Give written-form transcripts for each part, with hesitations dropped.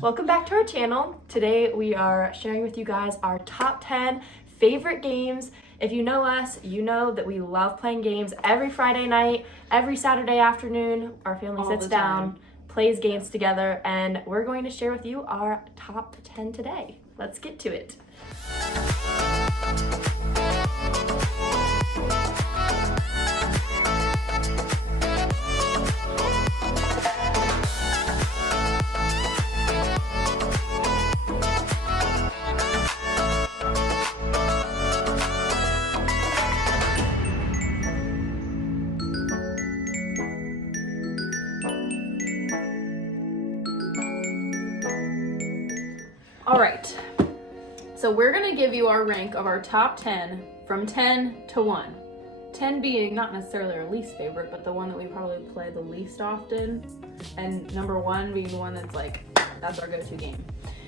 Welcome back to our channel. Today we are sharing with you guys our top 10 favorite games. If you know us, you know that we love playing games every Friday night, every Saturday afternoon. Our family sits down, plays games together, and we're going to share with you our top 10 today. Let's get to it. All right, so we're gonna give you our rank of our top 10 from 10 to 1. 10 being not necessarily our least favorite, but the one that we probably play the least often, and number 1 being the one that's like, that's our go-to game.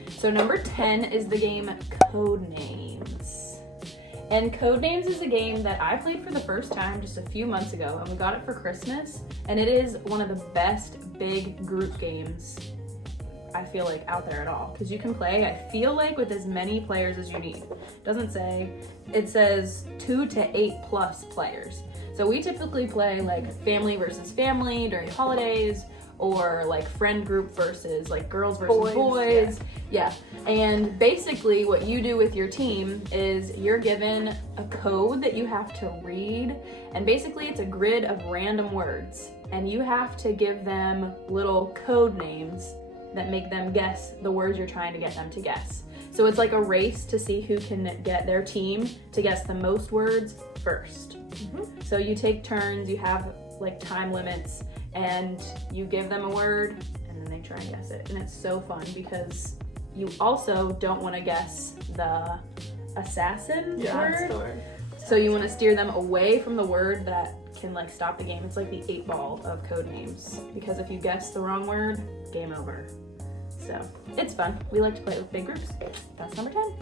So number 10 is the game Codenames. And Codenames is a game that I played for the first time just a few months ago, and we got it for Christmas, and it is one of the best big group games I feel like out there at all, because you can play, I feel like, with as many players as you need. Doesn't say, it says 2 to 8 plus players. So we typically play like family versus family during holidays, or like friend group versus like girls versus boys. Yeah. And basically what you do with your team is you're given a code that you have to read, and basically it's a grid of random words, and you have to give them little code names that make them guess the words you're trying to get them to guess. So it's like a race to see who can get their team to guess the most words first. Mm-hmm. So you take turns, you have like time limits, and you give them a word and then they try and guess it. And it's so fun because you also don't want to guess the assassin word. So you want to steer them away from the word that can like stop the game. It's like the 8-ball of Codenames, because if you guess the wrong word, game over. So it's fun. We like to play with big groups. That's number 10.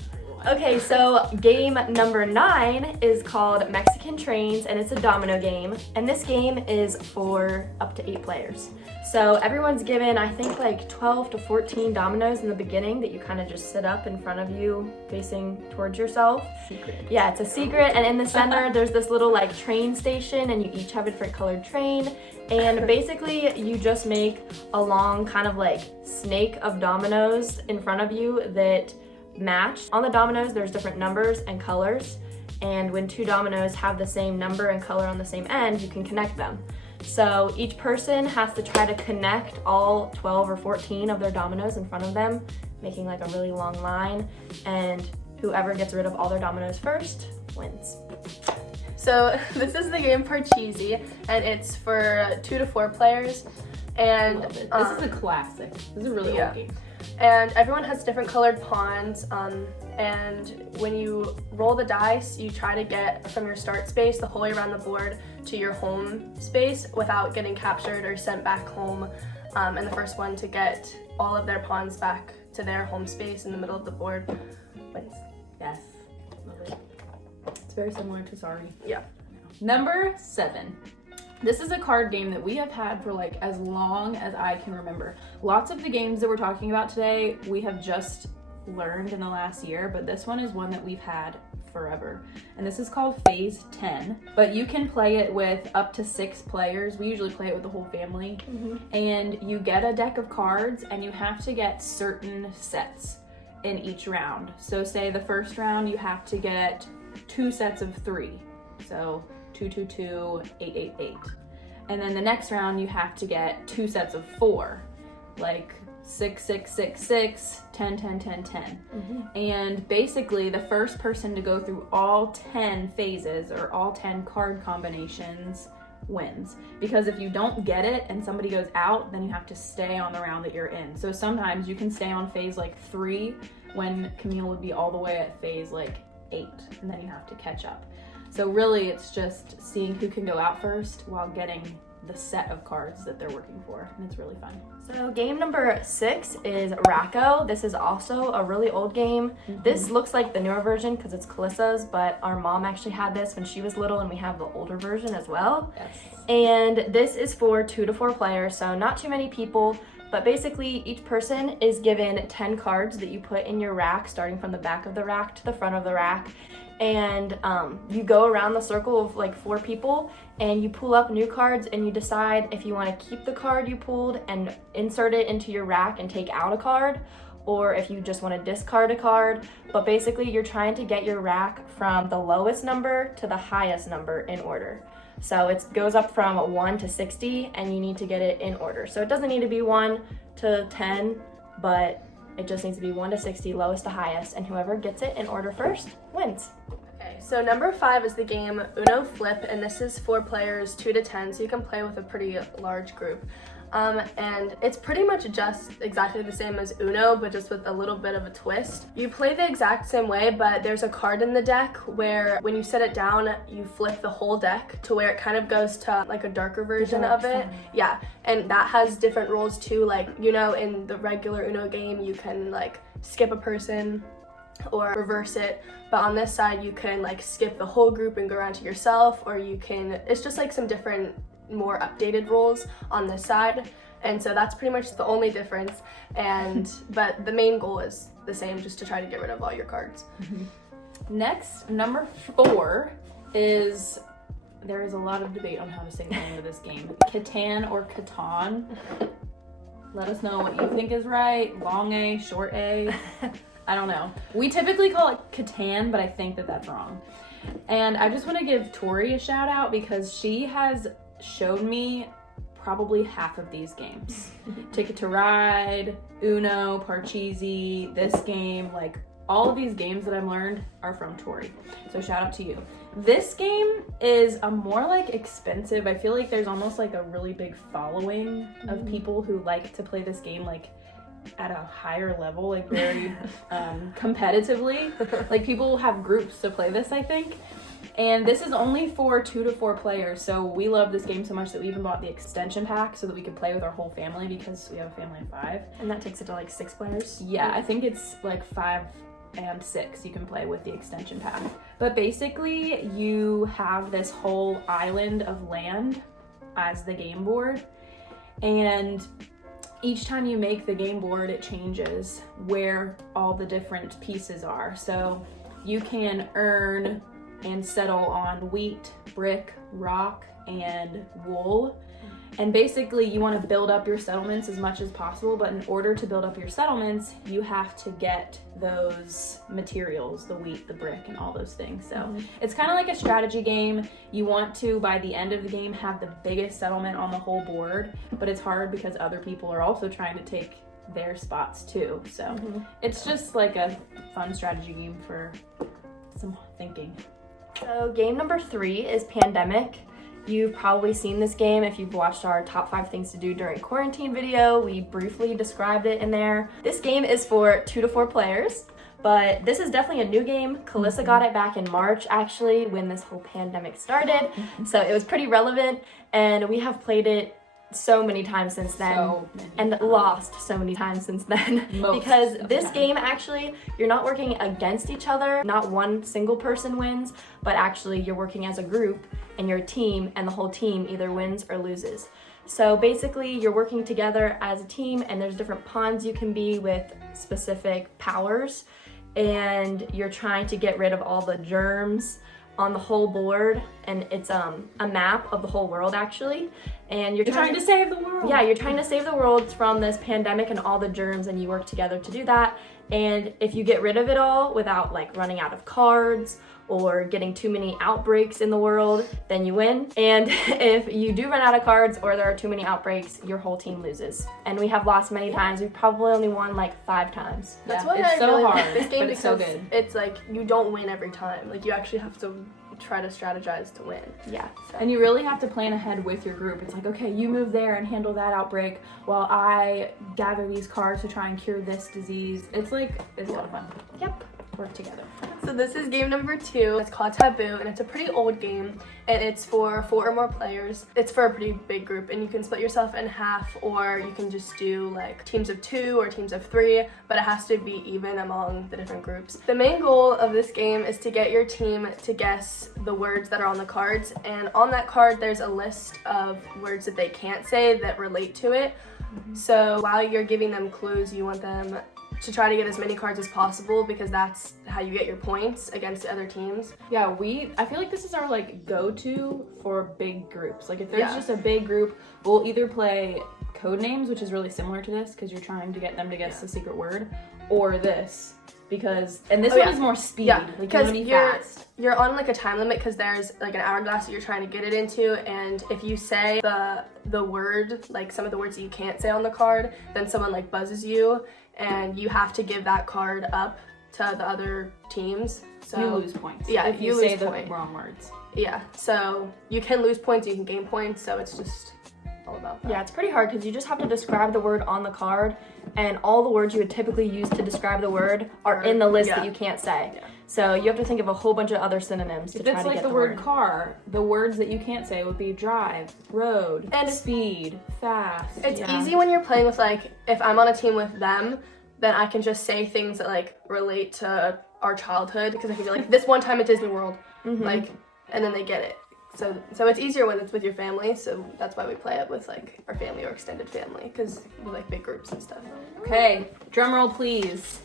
Okay, so game number 9 is called Mexican Trains, and it's a domino game. And this game is for up to 8 players. So everyone's given, I think, like 12 to 14 dominoes in the beginning that you kind of just sit up in front of you, facing towards yourself. Secret. Yeah, it's a secret. And in the center, there's this little like train station, and you each have a different colored train. And basically, you just make a long kind of like snake of dominoes in front of you that match. On the dominoes, there's different numbers and colors, and when 2 dominoes have the same number and color on the same end, you can connect them. So each person has to try to connect all 12 or 14 of their dominoes in front of them, making like a really long line, and whoever gets rid of all their dominoes first wins. So this is the game Parcheesi, and it's for 2 to 4 players. And this is a classic. This is a really old game. And everyone has different colored pawns, and when you roll the dice, you try to get from your start space the whole way around the board to your home space without getting captured or sent back home, and the first one to get all of their pawns back to their home space in the middle of the board wins. Yes, love it. It's very similar to Sorry. Yeah. Number 7. This is a card game that we have had for like as long as I can remember. Lots of the games that we're talking about today, we have just learned in the last year, but this one is one that we've had forever. And this is called Phase 10, but you can play it with up to 6 players. We usually play it with the whole family. Mm-hmm. And you get a deck of cards, and you have to get certain sets in each round. So say the first round, you have to get 2 sets of 3. So 2, 2, 2, 8, 8, 8. And then the next round you have to get 2 sets of 4, like 6, 6, 6, 6, 10, 10, 10, 10. Mm-hmm. And basically the first person to go through all 10 phases or all 10 card combinations wins. Because if you don't get it and somebody goes out, then you have to stay on the round that you're in. So sometimes you can stay on phase like 3 when Camille would be all the way at phase like 8, and then you have to catch up. So really it's just seeing who can go out first while getting the set of cards that they're working for, and it's really fun. So game number 6 is RACKO. This is also a really old game. Mm-hmm. This looks like the newer version because it's Calyssa's, but our mom actually had this when she was little, and we have the older version as well. Yes. And this is for 2 to 4 players, so not too many people. But basically, each person is given 10 cards that you put in your rack, starting from the back of the rack to the front of the rack. And you go around the circle of like 4 people, and you pull up new cards, and you decide if you want to keep the card you pulled and insert it into your rack and take out a card, or if you just want to discard a card. But basically, you're trying to get your rack from the lowest number to the highest number in order. So it goes up from 1 to 60, and you need to get it in order. So it doesn't need to be 1 to 10, but it just needs to be 1 to 60, lowest to highest, and whoever gets it in order first wins. Okay, so number 5 is the game Uno Flip, and this is 4 players, 2 to 10, so you can play with a pretty large group. And it's pretty much just exactly the same as Uno, but just with a little bit of a twist. You play the exact same way, but there's a card in the deck where when you set it down, you flip the whole deck to where it kind of goes to like a darker version of it. Yeah, and that has different rules too. Like, you know, in the regular Uno game, you can like skip a person or reverse it, but on this side, you can like skip the whole group and go around to yourself, or you can, it's just like some different more updated rules on this side, and so that's pretty much the only difference. And but the main goal is the same, just to try to get rid of all your cards. Next, number 4 is, there is a lot of debate on how to say the name of this game. Catan or Catan. Let us know what you think is right. Long A, short A. I don't know. We typically call it Catan, but I think that that's wrong. And I just want to give Tori a shout out because she has showed me probably half of these games. Ticket to Ride, Uno, Parcheesi, this game, like all of these games that I've learned are from Tori. So shout out to you. This game is a more like expensive. I feel like there's almost like a really big following of people who like to play this game like at a higher level, like very competitively. Like people have groups to play this, I think. And this is only for 2 to 4 players, so we love this game so much that we even bought the extension pack so that we could play with our whole family, because we have a family of 5. And that takes it to like 6 players? Yeah, I think it's like 5 and 6 you can play with the extension pack. But basically, you have this whole island of land as the game board, and each time you make the game board, it changes where all the different pieces are. So you can earn and settle on wheat, brick, rock, and wool. And basically you want to build up your settlements as much as possible, but in order to build up your settlements, you have to get those materials, the wheat, the brick, and all those things. So it's kind of like a strategy game. You want to, by the end of the game, have the biggest settlement on the whole board, but it's hard because other people are also trying to take their spots too. So it's just like a fun strategy game for some thinking. So game number 3 is Pandemic. You've probably seen this game if you've watched our top 5 things to do during quarantine video. We briefly described it in there. This game is for 2 to 4 players, but this is definitely a new game. Calissa got it back in March, actually, when this whole pandemic started. So it was pretty relevant, and we have played it so many times since then, and lost so many times since then. Because this game, actually, you're not working against each other. Not one single person wins, but actually you're working as a group and you're a team, and the whole team either wins or loses. So basically you're working together as a team, and there's different pawns you can be with specific powers, and you're trying to get rid of all the germs on the whole board, and it's a map of the whole world, actually. And you're trying to save the world. Yeah, you're trying to save the world from this pandemic and all the germs, and you work together to do that. And if you get rid of it all without like running out of cards or getting too many outbreaks in the world, then you win. And if you do run out of cards or there are too many outbreaks, your whole team loses. And we have lost many times. We've probably only won like 5 times. That's why it's I so really hard, like this game, but it's so because good. it's like you don't win every time. Like you actually have to try to strategize to win. Yeah. And you really have to plan ahead with your group. It's like, okay, you move there and handle that outbreak while I gather these cards to try and cure this disease. It's like, it's a lot of fun. Yep. Work together. So this is game number 2. It's called Taboo, and it's a pretty old game, and it's for 4 or more players. It's for a pretty big group, and you can split yourself in half, or you can just do like teams of 2 or teams of 3, but it has to be even among the different groups. The main goal of this game is to get your team to guess the words that are on the cards, and on that card there's a list of words that they can't say that relate to it. So while you're giving them clues, you want them to try to get as many cards as possible because that's how you get your points against the other teams. Yeah, I feel like this is our like go-to for big groups. Like if there's just a big group, we'll either play Codenames, which is really similar to this because you're trying to get them to guess the secret word, or this because one is more speed. Yeah, because you're on like a time limit because there's like an hourglass that you're trying to get it into, and if you say the word, like some of the words that you can't say on the card, then someone like buzzes you and you have to give that card up to the other teams. So you lose points. Yeah, if you say the wrong words. Yeah, so you can lose points, you can gain points, so it's just all about that. Yeah, it's pretty hard because you just have to describe the word on the card, and all the words you would typically use to describe the word are in the list that you can't say. Yeah. So you have to think of a whole bunch of other synonyms to try to get the word. If it's like the word car, the words that you can't say would be drive, road, and speed, fast. It's easy when you're playing with like, if I'm on a team with them, then I can just say things that like relate to our childhood because I can be like, this one time at Disney World, like, and then they get it. So it's easier when it's with your family, so that's why we play it with like our family or extended family because we like big groups and stuff. Okay, drum roll please.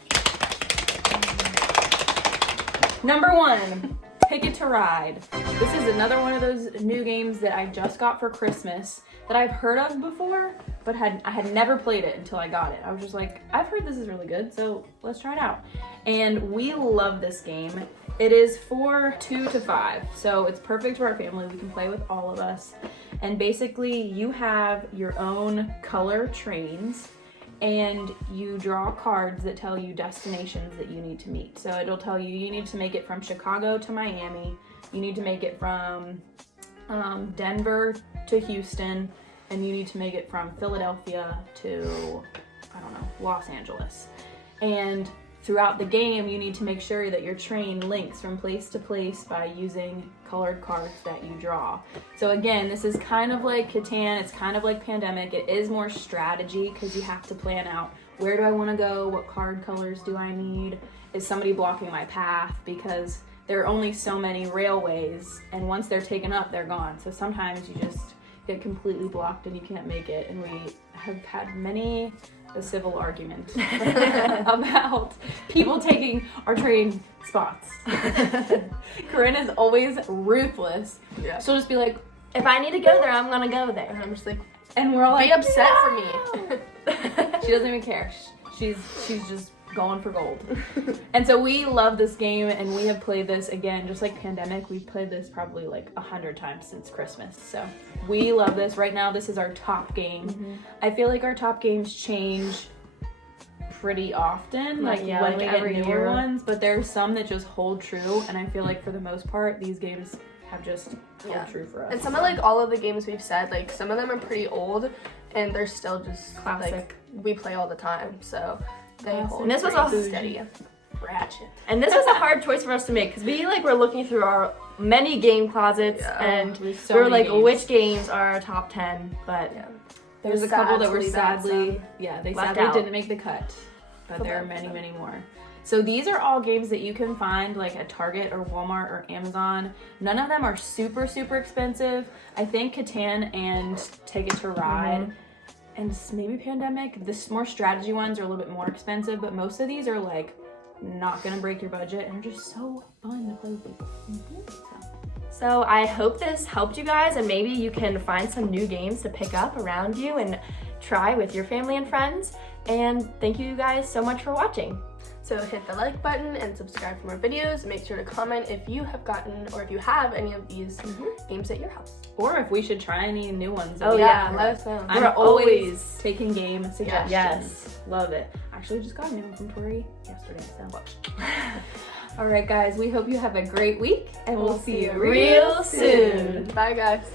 Number 1, Ticket to Ride. This is another one of those new games that I just got for Christmas that I've heard of before, but I had never played it until I got it. I was just like, I've heard this is really good, so let's try it out. And we love this game. It is for 2 to 5, so it's perfect for our family. We can play with all of us. And basically, you have your own color trains, and you draw cards that tell you destinations that you need to meet. So it'll tell you, you need to make it from Chicago to Miami, you need to make it from Denver to Houston, and you need to make it from Philadelphia to, I don't know, Los Angeles. And throughout the game, you need to make sure that your train links from place to place by using colored cards that you draw. So again, this is kind of like Catan, it's kind of like Pandemic. It is more strategy because you have to plan out, where do I want to go? What card colors do I need? Is somebody blocking my path? Because there are only so many railways, and once they're taken up, they're gone. So sometimes you just get completely blocked and you can't make it. And we have had many a civil argument about people taking our train spots. Corinne is always ruthless. Yeah. She'll just be like, if I need to go there, I'm gonna go there. And I'm just like, and we're all like, be upset for me. She doesn't even care. She's just going for gold. And so we love this game, and we have played this again, just like Pandemic. We've played this probably like 100 times since Christmas. So we love this. Right now, this is our top game. I feel like our top games change pretty often, like when we get newer ones, but there's some that just hold true, and I feel like for the most part, these games have just held true for us. And some of like all of the games we've said, like some of them are pretty old, and they're still just classic. Like we play all the time, so they hold. And this was a steady. Ratchet. And this was a hard choice for us to make because we were looking through our many game closets and we were like, which games are our top 10? But there's a couple that were sadly didn't make the cut, but there are many more. So these are all games that you can find like at Target or Walmart or Amazon. None of them are super expensive. I think Catan and Ticket to Ride and maybe Pandemic, the more strategy ones are a little bit more expensive, but most of these are like not gonna break your budget and are just so fun to play with people. So I hope this helped you guys, and maybe you can find some new games to pick up around you and try with your family and friends. And thank you guys so much for watching. So hit the like button and subscribe for more videos. Make sure to comment if you have gotten or if you have any of these games at your house. Or if we should try any new ones. Oh yeah, let us know. I'm always taking game suggestions. Yes, love it. Actually, just got a new one from Tori yesterday. So. All right, guys. We hope you have a great week, and we'll see you real soon. Bye, guys.